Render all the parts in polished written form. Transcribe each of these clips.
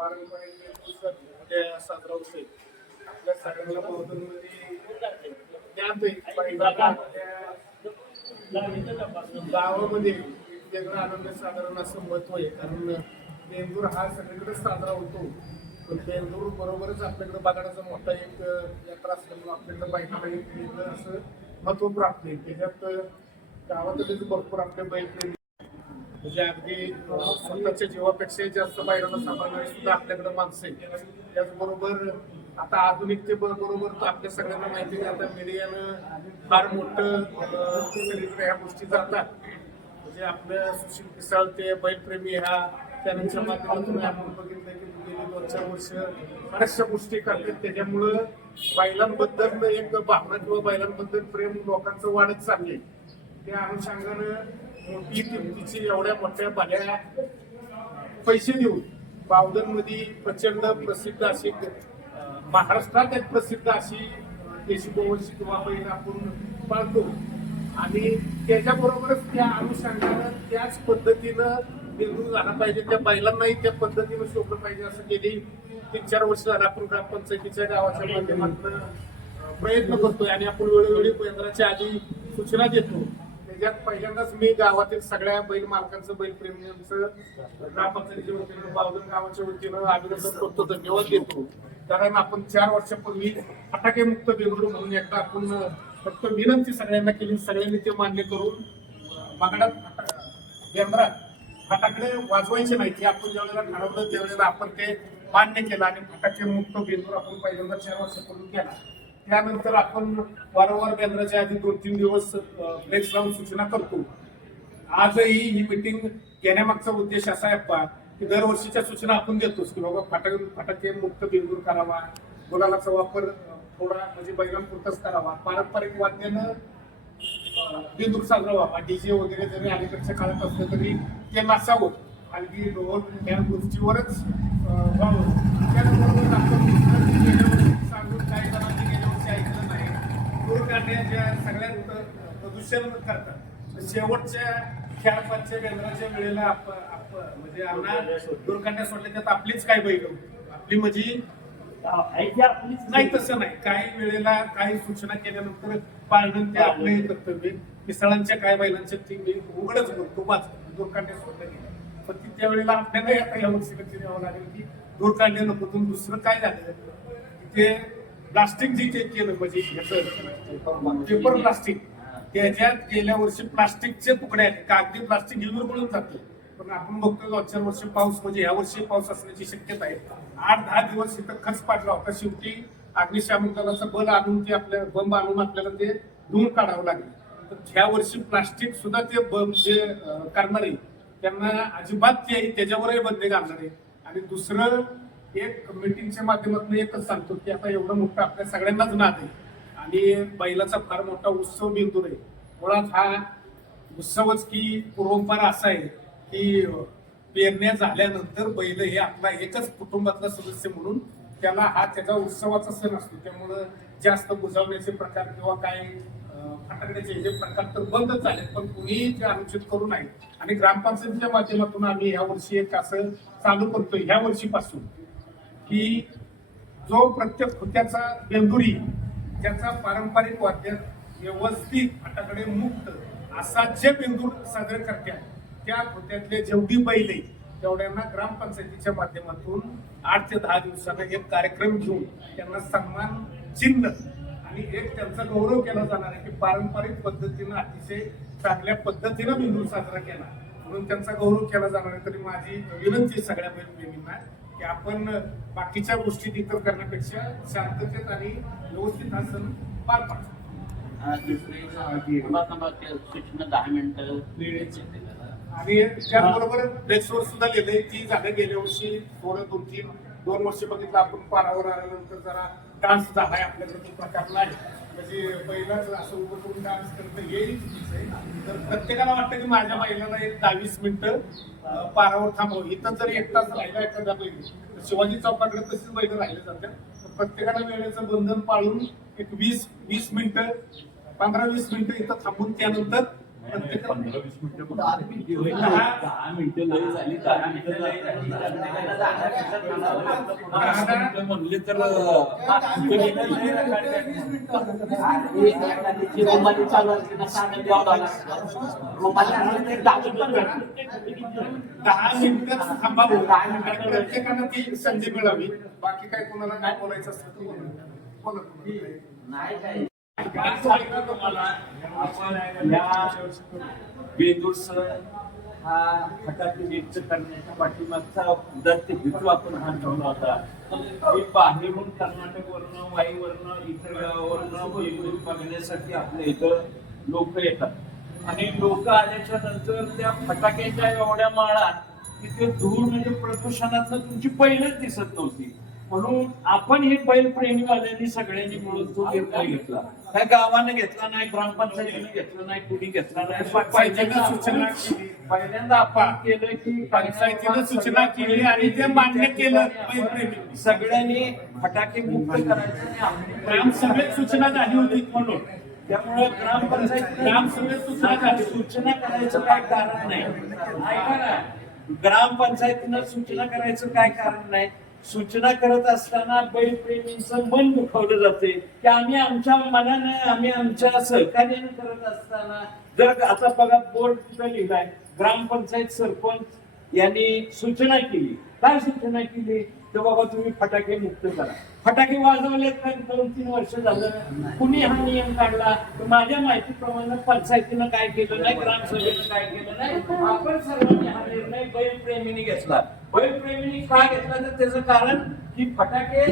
पारंपरिक उद्या साजरा होतोय. आपल्या सगळ्यांना बौद्धमध्ये ज्ञात आहे. पहिला गावामध्ये वेगळं आनंद साधारण असं महत्व आहे. कारण बेंदूर हा सगळीकडे साजरा होतो. पण बेंदूर बरोबरच आपल्याकडे बघायचा मोठा एक यात्रा असल्यामुळे आपल्याकडे बायकांना एक वेगळं असं महत्व प्राप्त आहे. त्याच्यात गावातच भरपूर आपले बैल म्हणजे अगदी स्वतःच्या जीवापेक्षा जास्त बाहेरला सांभाळणारी सुद्धा आपल्याकडे माणसं आहेत. त्याचबरोबर आता आधुनिकतेबरोबर तर आपल्या सगळ्यांना माहिती आहे आता मीडियानं फार मोठं सगळीकडे ह्या गोष्टी जातात. म्हणजे आपल्या सुशील पिसाळ ते बैलप्रेमी ह्या चॅनलच्या माध्यमातून आपण बघितलं की गेली 2-4 वर्ष बऱ्याचशा गोष्टी करतात. त्याच्यामुळं बैलांबद्दल एक भावना किंवा बैलांबद्दल प्रेम लोकांचं वाढत चाललंय. त्या अनुषंगानं मोठी किमतीची एवढ्या मोठ्या भाड्या पैसे देऊन बावधनमध्ये प्रचंड प्रसिद्ध अशी महाराष्ट्रात एक प्रसिद्ध अशी देशी गोवंशी किंवा बैल आपण पाळतो. आणि त्याच्याबरोबरच त्या अनुषंगानं त्याच पद्धतीनं बेंदूर झाला पाहिजे. त्या बैलांनाही त्या पद्धतीनं शोभलं पाहिजे असं गेली 3-4 वर्ष झालं आपण ग्रामपंचायतीच्या गावाच्या माध्यमातून प्रयत्न करतोय. आणि आपण वेळोवेळी केंद्राच्या आधी सूचना देतो. त्याच्यात पहिल्यांदाच मी गावातील सगळ्या बैल मालकांचं बैलप्रेमीयांचं ग्रामपंचायतीच्या वतीनं बावधन गावाच्या वतीनं अभिनंदन करतो, धन्यवाद देतो. कारण आपण 4 वर्षापूर्वी फटाके मुक्त बेंदूर म्हणून एकदा आपण फक्त विनंती सगळ्यांना केली. सगळ्यांनी ते मान्य करून मागण्यात केंद्रात फटाकडे वाजवायचे नाही हे आपण ज्यावेळेला ठरवलं त्यावेळेला आपण ते मान्य केलं आणि फटाके मुक्त बेंदूर आपण पहिल्यांदा 4 वर्षापूर्वी केला. त्यानंतर आपण वारंवार केंद्राच्या आधी 2-3 दिवस फ्लेक्स लावून सूचना करतो. आजही ही मिटिंग घेण्यामागचा उद्देश असा आहे की दरवर्षीच्या सूचना आपण देतोच की बाबा फटाके मुक्त बेंदूर करावा, गुलालाचा वापर थोडा म्हणजे बैलांपुरताच करावा, पारंपरिक वाद्यानं बेंदूर साजरा व्हावा, डीजे वगैरे जरी अलीकडच्या काळात असलं तरी ते नसावं, हलगी ढोल या गोष्टीवरच व्हावं. त्याचबरोबर आपण सांगून काही जणांनी गेल्या वर्षी ऐकलं नाही, दूरकांड्याच्या सगळ्यात प्रदूषण करतात. शेवटच्या खेळापाच्या केंद्राच्या वेळेला म्हणजे आम्हाला दूरकांड्या सोडल्या त्यात आपलीच काय बैल आपली म्हणजे नाही तसं नाही. काही वेळेला काही सूचना केल्यानंतर पाळणं ते आपले कर्तव्य. पिसाळांच्या काय बैलांच्या ती उघडच करतो दूरकांड्या सोडल्या गेल्या. पण ती त्यावेळेला आपल्याला आता या वर्षी लक्ष द्यावं लागेल की दूरकांड्या नको. दुसरं काय झालं ते प्लास्टिक जे केलं म्हणजे पेपर प्लास्टिक त्याच्यात गेल्या वर्षी प्लास्टिकचे तुकडे आहेत. कागदी प्लास्टिक घेऊन पळून जातं. पण आपण बघतो 2-4 वर्ष पाऊस म्हणजे या वर्षी पाऊस असण्याची शक्यता आहे. 8-10 दिवस इथं खच पाडला होता. शेवटी अग्निशामक दलाचं बल आणून ते आपल्या बंब आणून आपल्याला ते धुवून काढावं लागलं. तर ह्या वर्षी प्लास्टिक सुद्धा ते बंब जे करणारे त्यांना अजिबात ते त्याच्यावरही बंदी घालणार आहे. आणि दुसरं एक मीटिंगच्या माध्यमातून एकच सांगतो की आता एवढं मोठं आपल्या सगळ्यांनाच नाद आहे आणि बैलाचा फार मोठा उत्सव बेंदूर आहे. मुळात हा उत्सवच की परंपरा असा आहे की पेरण्या झाल्यानंतर बैल हे आपला एकच कुटुंबातला सदस्य म्हणून त्याला हा त्याचा उत्सवाचा सण असतो. त्यामुळं जास्त बुजवण्याचे प्रकार किंवा काय फटाकड्याचे हे जे प्रकार तर बंदच झाले. पण कुणीही ते अनुचित करू नये. आणि ग्रामपंचायतीच्या माध्यमातून आम्ही ह्या वर्षी एक असं चालू करतोय ह्या वर्षीपासून की जो प्रत्येक खोत्याचा बेंदुरी ज्याचा पारंपरिक वाद्य व्यवस्थित फटाकडे मुक्त असा जे बेंदूर साजरे करतात त्या खोत्यातले जेवढी बैल आहे तेवढ्यांना ग्रामपंचायतीच्या माध्यमातून 8 ते 10 दिवसांना एक कार्यक्रम घेऊन त्यांना सन्मान चिन्ह आणि एक त्यांचा गौरव केला जाणार आहे की पारंपरिक पद्धतीनं अतिशय चांगल्या पद्धतीनं बेंदूर साजरा केला म्हणून त्यांचा गौरव केला जाणार आहे. तरी माझी विनंती सगळ्या बैलप्रेमींना की आपण बाकीच्या गोष्टी इतर करण्यापेक्षा शांततेत आणि व्यवस्थित हा सण पार पाडतो. सूचना 10 मिनिटं आणि त्याचबरोबर प्लेक्सवर सुद्धा लिहिलंय की झालं गेल्या वर्षी थोडं 2 वर्ष बघितलं आपण पारावर आल्यानंतर जरा डान्स झालाय आपल्याकडे तो प्रकार नाही. म्हणजे बैलाच असं उभं करून डान्स करणं हेही चुकीचं आहे. तर प्रत्येकाला वाटतं की माझ्या बैलाला एक 10-20 मिनिटं पारावर थांबवं. इथं जर 1 तास राहिला एखादा बैल तर शिवाजी चौकाकडे तसेच बैल राहिले जातात. तर प्रत्येकाला वेळेचं बंधन पाळून एक 20 मिनिटं 15-20 मिनिटं इथं थांबून त्यानंतर 15-20 मिनिटं 10 मिनिटं लय झाली 10 मिनिटं लय झाली. म्हणले तर रुमाली चालू असते ना सांगत द्यावं लागलं. रुमाली आणलं तर 10 मिनिटं भेटलं. 10 मिनिटं थांबावं. आणि प्रत्येकानं ती संधी मिळावी. बाकी काय कोणाला काय बोलायचं असतं तर बोला. नाही काय काय सांगणार तुम्हाला आपण या बेंदूर सण हा फटाके व्यक्त करण्याच्या पाठीमागचा उदात्त हेतू आपण हा ठेवला होता. हे बाहेरून कर्नाटकवरनं वाईवरनं इतर गावावरनं बेंदूर बघण्यासाठी आपल्या इथं लोक येतात आणि लोक आल्याच्या नंतर त्या फटाक्याच्या एवढ्या माळा की ते धूर म्हणजे प्रदूषणातनं तुमची पहिलेच दिसत नव्हती. म्हणून आपण हे बैल प्रेमीवाल्यांनी सगळ्यांनी मिळून तो निर्णय घेतला. काय गावानं घेतला नाही, ग्रामपंचायतीने घेतला नाही, कुणी घेतला नाही. पंचायतीनं सूचना केली. पहिल्यांदा आपण केलं की पंचायतीनं सूचना केली आणि ते मान्य केलं बैल प्रेमी. सगळ्यांनी फटाके मुक्त करायचे आणि आपली ग्रामसभेत सूचना झाली होती म्हणून. त्यामुळे ग्रामसभेत सूचना करायचं काय कारण नाही. ऐका ना, ग्रामपंचायतीनं सूचना करायचं काय कारण नाही. सूचना करत असताना बैलप्रेमींचं मन दुखावलं जाते की आम्ही आमच्या मनानं आम्ही आमच्या सहकार्यानं करत असताना जर आता बघा बोर्ड तिथं लिहिलाय ग्रामपंचायत सरपंच यांनी सूचना केली. काय सूचना केली तर बाबा तुम्ही फटाके मुक्त करा. फटाके वाजवलेत काय 2-3 वर्ष झालं कुणी हा नियम काढला. तर माझ्या माहितीप्रमाणे पंचायतीनं काय केलं नाही, ग्रामसभेनं काय केलं नाही. आपण सर्वांनी हा निर्णय बैलप्रेमीने घेतला. बैलप्रेमीने का घेतला तर त्याचं कारण की फटाके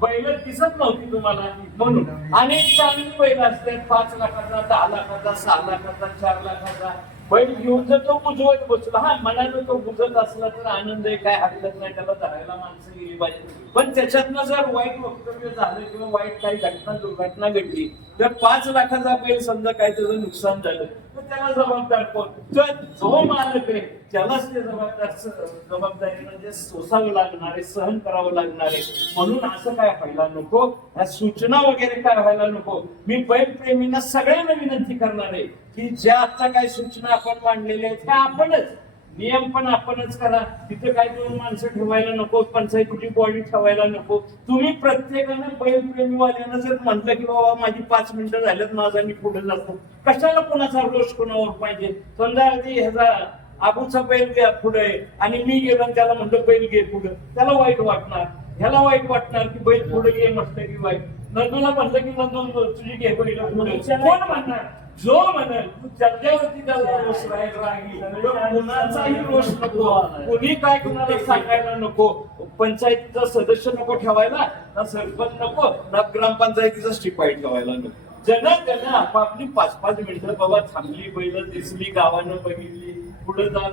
बैल दिसत नव्हती तुम्हाला म्हणून. अनेक चांगली बैल असतात 5 लाखाचा, 10 लाखाचा, 6 लाखाचा, 4 लाखाचा बैल घेऊन जर तो बुजवत बसला, हा मनानं तो बुजत असला तर आनंद आहे, काय हरकत नाही, त्याला धरायला माणसं गेली पाहिजे. पण त्याच्यातनं जर वाईट वक्तव्य झालं किंवा वाईट काही दुर्घटना घडली तर 5 लाखाचा बैल समजा काय त्याचं नुकसान झालं तर त्याला जबाबदार कोण? तर जो मालक आहे त्यालाच ते जबाबदारी म्हणजे सोसावं लागणार आहे, सहन करावं लागणार आहे. म्हणून असं काय व्हायला नको, या सूचना वगैरे काय व्हायला नको. मी बैलप्रेमींना सगळ्यांना विनंती करणार आहे की ज्या आता काही सूचना आपण मांडलेल्या आहेत त्या आपणच नियम पण आपणच करा. तिथे काही 2 माणसं ठेवायला नको, पंचायतीची बॉडी ठेवायला नको. तुम्ही प्रत्येकानं बैलप्रेमीवाल्यानं जर म्हटलं की बाबा माझी 5 मिनिटं झाल्यात माझा मी पुढे जातो, कशाला कोणाचा रोष कोणावर पाहिजे. समजा अगदी ह्याचा आबूचा बैल घ्या पुढे आणि मी गेलो आणि त्याला म्हणतो बैल घे पुढे, त्याला वाईट वाटणार. ह्याला वाईट वाटणार की बैल पुढे घे म्हटलं की वाईट. नंदूला म्हटलं की नंदू तुझी घे बैल पुढे, कोण म्हणणार? जो म्हणेल चर्चेवरती त्याला रोष राहील. कुणाचाही रोष नको, कुणी काय कुणाला सांगायला नको. पंचायतीचा सदस्य नको ठेवायला, ना सरपंच नको, ना ग्रामपंचायतीचा शिपाई ठेवायला नको. जन आपापली 5-5 मिनिटं बाबा थांबली, बैल दिसली, गावानं बघितली, पुढे जात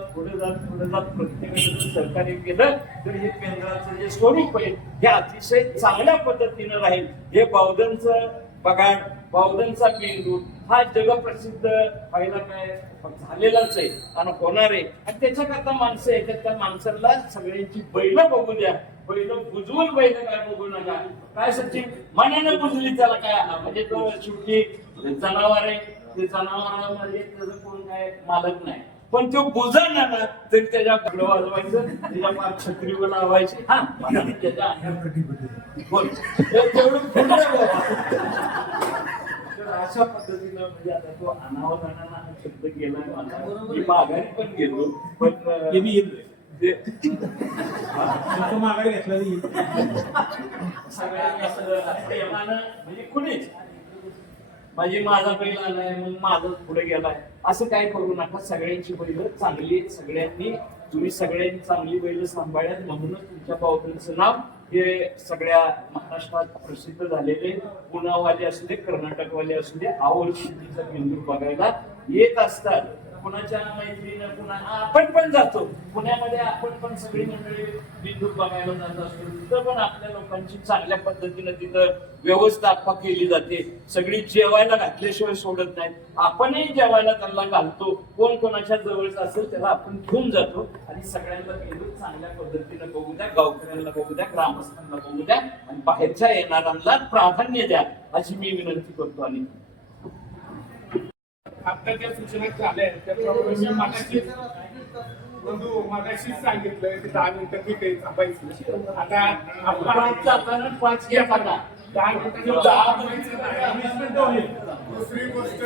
प्रत्येकाने सहकार्य केलं तर हे केंद्राचं जे स्वरूप आहे हे अतिशय चांगल्या पद्धतीनं राहील. हे बावधनचं बघा, बावधनचा बेंदूर हा जगप्रसिद्ध व्हायला काय झालेलाच आहे आणि होणार आहे. आणि त्याच्याकरता माणसं येतात, त्या माणसाला सगळ्यांची बैल बघू द्या. बैल बुजवून बैल काय बघू नका. काय सचिन मनानं बुजली त्याला काय म्हणजे तो शेवटी जनावर आहे, ते जनावर म्हणजे त्याचं कोण काय मालक नाही. पण तो बुजा ना तरी त्याच्या पगडं वाजवायचं, त्याच्या पार छत्रीवर लावायची. हा त्याच्या बोल तेवढं तर अशा पद्धतीनं म्हणजे आता तो अनावधानानं हा शब्द गेला मला. मी माघारी पण गेलो पण माघारी घेतला सगळ्यांनी असं प्रेमानं म्हणजे कुणीच म्हणजे माझा बैल आलाय मग माझाच पुढे गेलाय असं काय करू नका. सगळ्यांची बैल चांगली, सगळ्यांनी तुम्ही सगळ्यांनी चांगली बैल सांभाळ्यात. म्हणूनच तुमच्या बावधनचं नाव हे सगळ्या महाराष्ट्रात प्रसिद्ध झालेले. पुण्यावाले असू दे, कर्नाटकवाले असू दे, आवडतीचा बेंदूर बघायला येत असतात. कुणाच्या मैत्रीनं पुन्हा आपण पण जातो पुण्यामध्ये, आपण पण सगळी मंडळी बेंदूर बघायला जात असतो. तिथं पण आपल्या लोकांची चांगल्या पद्धतीनं तिथं व्यवस्था केली जाते. सगळी जेवायला घातल्याशिवाय सोडत नाहीत. आपणही जेवायला त्यांना घालतो. कोण कोणाच्या जवळच असेल त्याला आपण घेऊन जातो आणि सगळ्यांना बेंदूर चांगल्या पद्धतीनं बघू द्या, गावकऱ्यांना बघू द्या, ग्रामस्थांना बघू द्या आणि बाहेरच्या येणाऱ्यांना प्राधान्य द्या अशी मी विनंती करतो. आणि आता ज्या सूचना झाल्या आहेत त्याप्रमाणे मी मगाशीच सांगितलं की 10 मिनिटं ठीक आहे थांबायचं. आता आपण जाताना 5 घ्या बघा. 10 मिनिटं 10 मिनिटं होईल. दुसरी गोष्ट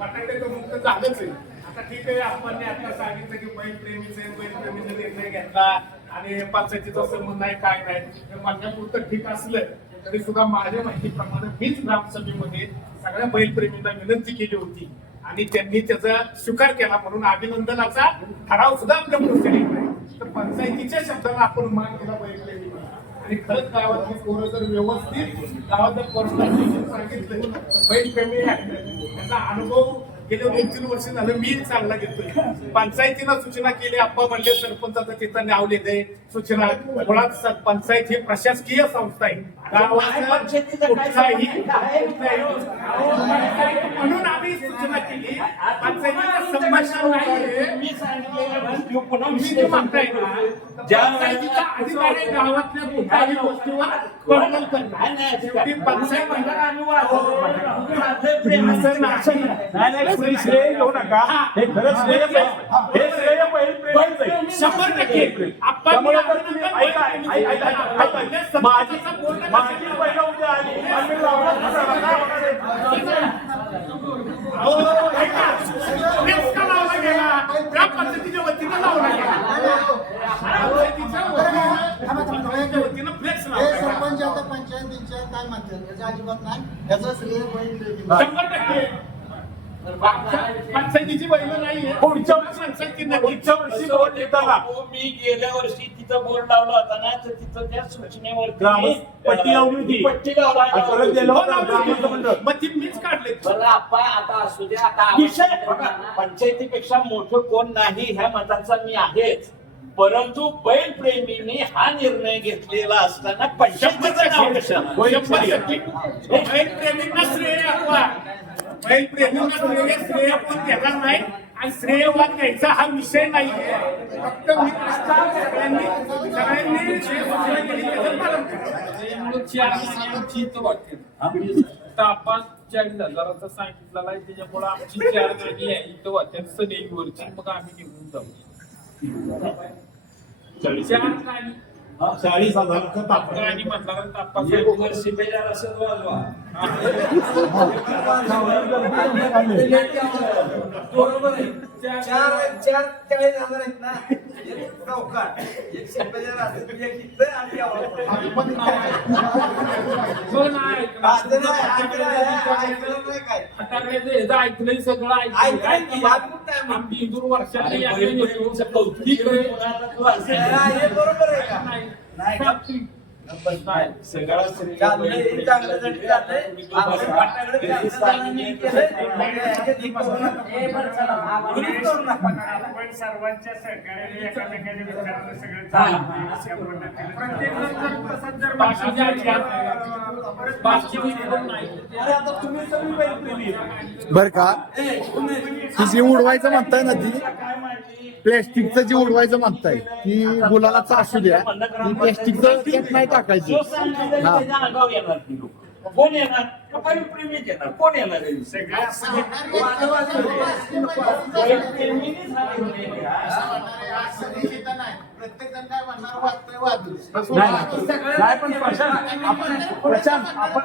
बटाटे तर मुक्त झालंच आहे. आता ठीक आहे आपण आता सांगितलं की बैलप्रेमीचा निर्णय घेतला आणि पंचायतीचा संबंध नाही काय नाही तर माझ्यापुरतं ठीक असलं तरी सुद्धा माझ्या माहितीप्रमाणे मीच ग्रामसभेमध्ये सगळ्या बैलप्रेमींना विनंती केली होती आणि त्यांनी त्याचा स्वीकार केला म्हणून अभिनंदनाचा ठराव सुद्धा आपल्या पुढे तर पंचायतीच्या शब्दाला आपण मान केला बैलप्रेमी आणि खरंच गावातली पोरं जर व्यवस्थित गावात जर परिस्थिती सांगितलं तर बैलप्रेमी त्याचा अनुभव गेल्या 2-3 वर्ष झालं मी चांगला घेतोय. पंचायतीनं सूचना केली आप्पा म्हणले सरपंचाचं तिथं नाव लिहिलंय सूचना मुळात पंचायत ही प्रशासकीय संस्था आहे म्हणून आम्ही सूचना केली पंचायतीचं संभाषण नाही म्हणताय ना पंचायतीचा अधिकार आहे गावातल्या कुठल्याही गोष्टीवर कंट्रोल करणार शेवटी पंचायत श्रेय घेऊ नका हे खरंच श्रेय हे श्रेय बैलप्रेमीचं 100% आपण माझी पहिला उद्या आली आम्ही लावला गेला त्या पद्धतीच्या वतीनं लावला वतीनं फ्लेक्स सरपंच आता पंचायतीच्या काय म्हणतात याचा अजिबात नाही याचा श्रेय बैलप्रेमी 100% पंचायतीची बैल नाही पुढच्या वर्षी बोर्ड देताना मी गेल्या वर्षी तिथं बोर्ड लावला होता ना तर तिथं त्या सूचनेवरती पट्टी लावली होती. पट्टी लावला परत दिलं होतं. मग ती मीच काढले बरं आप्पा आता असू द्या आता विषय बघा पंचायतीपेक्षा मोठं कोण नाही ह्या मताचा मी आहेच परंतु बैलप्रेमींनी हा निर्णय घेतलेला असताना पंचायतीचं नाव कशाला बैलप्रेमींना श्रेय आपला बैलप्रेमींना श्रेय पण देणार नाही आणि श्रेयवाद घ्यायचा हा विषय नाहीये फक्त मी सगळ्यांनी सूचना केली त्याचं पालन आता आपण 40,000चा सांगितलेला आहे त्याच्यामुळे आमची 4 गाडी आहे इथं वाटत सनेवरची मग आम्ही निघून जाऊ 4 गाडी 40,000चा ताप गाडी म्हणणार तापा शिपेदार असं वाजवा बरोबर आहे 40,000 आहेत ना एक चौकाट एक शेतकऱ्याला राहतात तुझ्या किती आणि ऐकलंय सगळं आम्ही इंदूर वर्षाला बरोबर आहे का आपण सर्वांच्या सहकार्याने एकामेकाच्या विचारानं बर का ती जी उडवायचं म्हणताय ना ती प्लॅस्टिकचं जे उडवायचं म्हणताय ती गुलालाचं असू द्या ती प्लॅस्टिकचं त्यात नाही टाकायची कोण येणार बैलप्रेमीच येणार कोण येणार प्रत्येक जण काय म्हणणार वाचतोय वादू नाही पण प्रशांत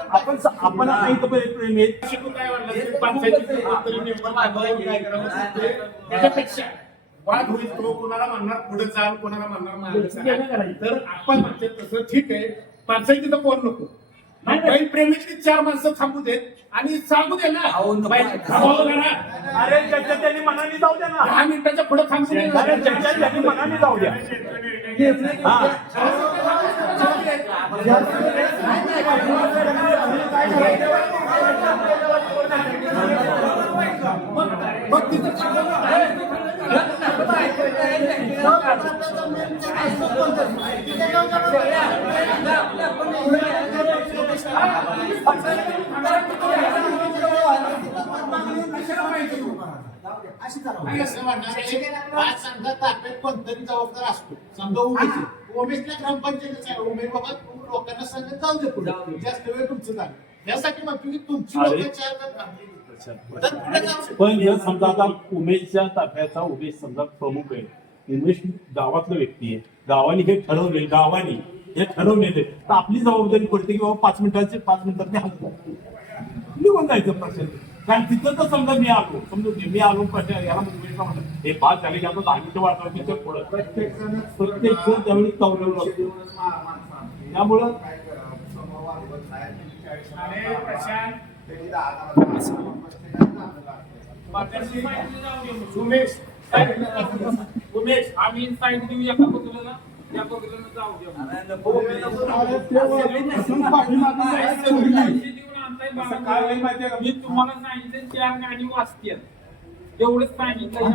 आपण आता इथं बैलप्रेमी आहेत. काय म्हणलं पंचायतीचे त्याच्यापेक्षा वाद होईल तो कोणाला म्हणणार पुढे चाल कोणाला म्हणणार मागे तर आपण म्हणतो तसं ठीक आहे पंचायतीचं कोण नको बैलप्रेमीची 4 माणसं थांबू देत आणि सांगू दे ना अरे ज्याच्या त्यांनी मनाने जाऊ द्या ना 10 मिनिटाच्या पुढे थांबू दे अरे ज्याच्या त्यांनी मनाने जाऊ द्या मग तिथं कोणतरी जबाबदार असतो समजा उमेशला ग्रामपंचायतीचा उमेश बाबा लोकांना सांगत जाऊ दे पुढे जास्त वेळ तुमचं झालं यासाठी म्हणतो की तुमची लोक 4 जण थांबली पण हे समजा आता उमेशच्या ताफ्याचा उमेश समजा प्रमुख आहे. उमेश गावातला व्यक्ती आहे. गावाने हे ठरवले तर आपली जबाबदारी पडते की बाबा 5 मिनिटात मी हलतो निघून जायचं प्रश्न. कारण तिथं तर समजा मी आलो याला उमेशला म्हणलं हे 5 झाले की आपण 10 मिनिटं वाटलं ते पुढं प्रत्येक जण त्यावेळी तवलेला असतो. त्यामुळं आणि प्रशांत उमेश उमेश आम्ही साईड देऊ एका बघितलं त्या बघितलं जाऊ मी तुम्हाला सांगितलं 4 गाणी वाचते एवढंच सांगितलं.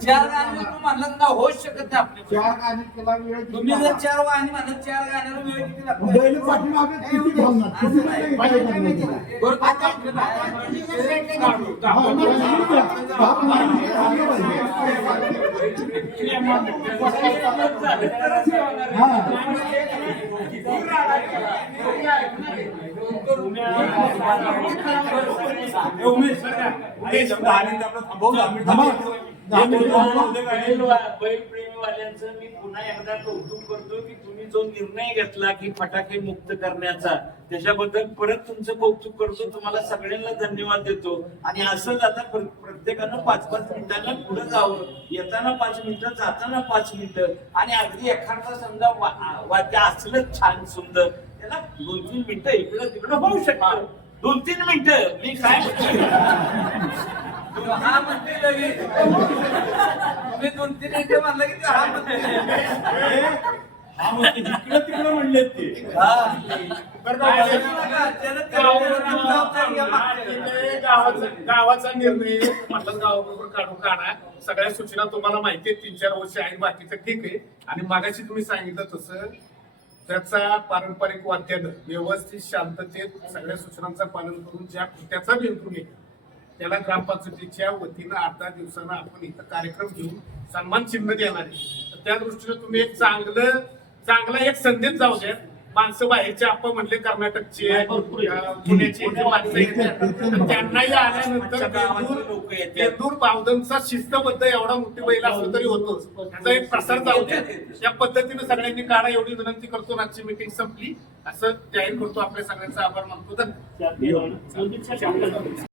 चार गाणी तू म्हणलात ना होऊच शकत नाही आपल्या. तुम्ही जर 4 गाणी म्हणत 4 गाण्याला वेळ किती लागतो? बरं, बैलप्रेमीवाल्यांचं मी पुन्हा एकदा कौतुक करतो की तुम्ही जो निर्णय घेतला की फटाके मुक्त करण्याचा त्याच्याबद्दल परत तुमचं कौतुक करतो. तुम्हाला सगळ्यांना धन्यवाद देतो. आणि असंच आता प्रत्येकानं 5-5 मिनिटांना पुढे जावं. येताना 5 मिनिटं, जाताना 5 मिनिटं. आणि अगदी एखादा समजा वाद्य असलं छान सुंदर त्याला 2-3 मिनिटं इकडं तिकडं होऊ शकतं. 2-3 मिनिटं मी काय हा म्हणते लगेच. तुम्ही 2-3 मिनिटं म्हणलं की ते हा म्हणते. हा मग ते इकडं तिकडं म्हणले ते गावाचा निर्णय म्हटलं गावाबरोबर काढा. सगळ्या सूचना तुम्हाला माहिती आहेत. 3-4 वर्ष आहेत बाकीचं ठीक आहे. आणि मागाशी तुम्ही सांगितलं तसं त्याचा पारंपरिक वाद्यानं व्यवस्थित शांततेत सगळ्या सूचनांचं पालन करून ज्या त्याचा बेंदूर निघतो त्याला ग्रामपंचायतीच्या वतीनं 8-10 दिवसानं आपण इथं कार्यक्रम घेऊन सन्मान चिन्ह देणार आहे. तर त्या दृष्टीने तुम्ही एक चांगला एक संदेश जाऊ द्या. माणसं बाहेरचे आपण म्हणले कर्नाटकचे पुण्याचे जे माणसं येतात तर त्यांनाही आल्यानंतर बेंदूर बावधनचा शिस्तबद्ध एवढा मोठी बैल असलं तरी होतो त्याचा एक प्रसार जाऊ द्या. या पद्धतीने सगळ्यांनी काढा एवढी विनंती करतो. आजची मीटिंग संपली असं जाहीर करतो. आपल्या सगळ्यांचा आभार मानतो. धन्यवाद.